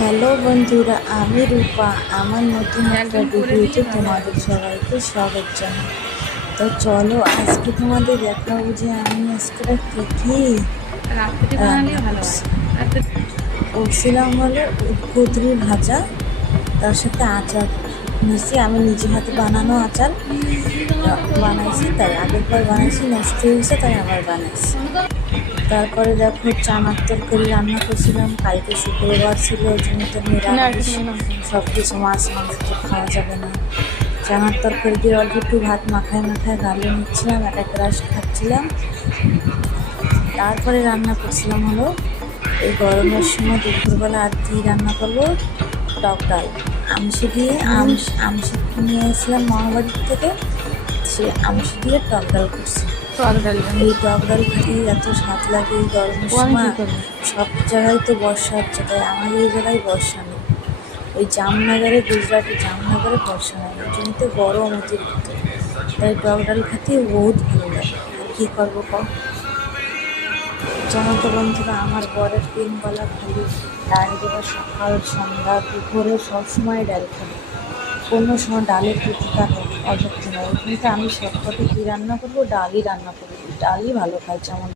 Hello বন্ধুরা, আমি রূপা। আমার নতুন একটা ভিডিওতে তোমাদের সবাইকে স্বাগত জানাই। তো চলো আজকে তোমাদের দেখাবো যে আমি আজকে কি রান্না করছি। করছিলাম হলো কুঁদরি ভাজা, তার সাথে আচার নিয়েছি। আমি নিজে হাতে বানানো আচার বানাইছি, তাই আগেরবার বানাইছি, নষ্ট হয়ে গেছে, তাই আবার বানাইছি। তারপরে দেখো চানার তরকারি রান্না করছিলাম। কালকে শুক্রবার ছিল, ওই জন্য তো নিরামিষ, সব কিছু মাছ মাংস তো খাওয়া যাবে না। চানার তরকারি দিয়ে অল্প একটু ভাত মাখায় মাখায় গালিয়ে নিচ্ছিলাম, এক রাশ খাচ্ছিলাম। তারপরে রান্না করছিলাম হলো এই গরমের সময় দুপুরবেলা আর কি রান্না করবো, টক ডাল। আমসি দিয়ে আমসি নিয়ে এসেছিলাম মামাবাড়ির থেকে, সে আমসি দিয়ে টক ডাল করছি। এই টক ডাল খেতে এত স্বাদ লাগে এই গরমের সময়। সব জায়গায় তো বর্ষা হচ্ছে, তাই আমাদের এই জায়গায় বর্ষা নেই। ওই জামনগরে, গুজরাটে জামনগরে বর্ষা নেই, ওই জন্য তো গরম অতিরিক্ত। তাই টক ডাল খেতে বহুত ভালো লাগে। আর কী করবো কম। জানো তো বন্ধুরা, আমার বরের 3 বেলা খালি ডাল দেবে, সকাল সন্ধ্যা দুপুরে সবসময় ডাল খাবে। কোনো সময় ডালের প্রতি তার অভক্তি নয়, কিন্তু আমি সবকটা কী রান্না করবো, ডালই রান্না করবো। ডালই ভালো খাই যেমন।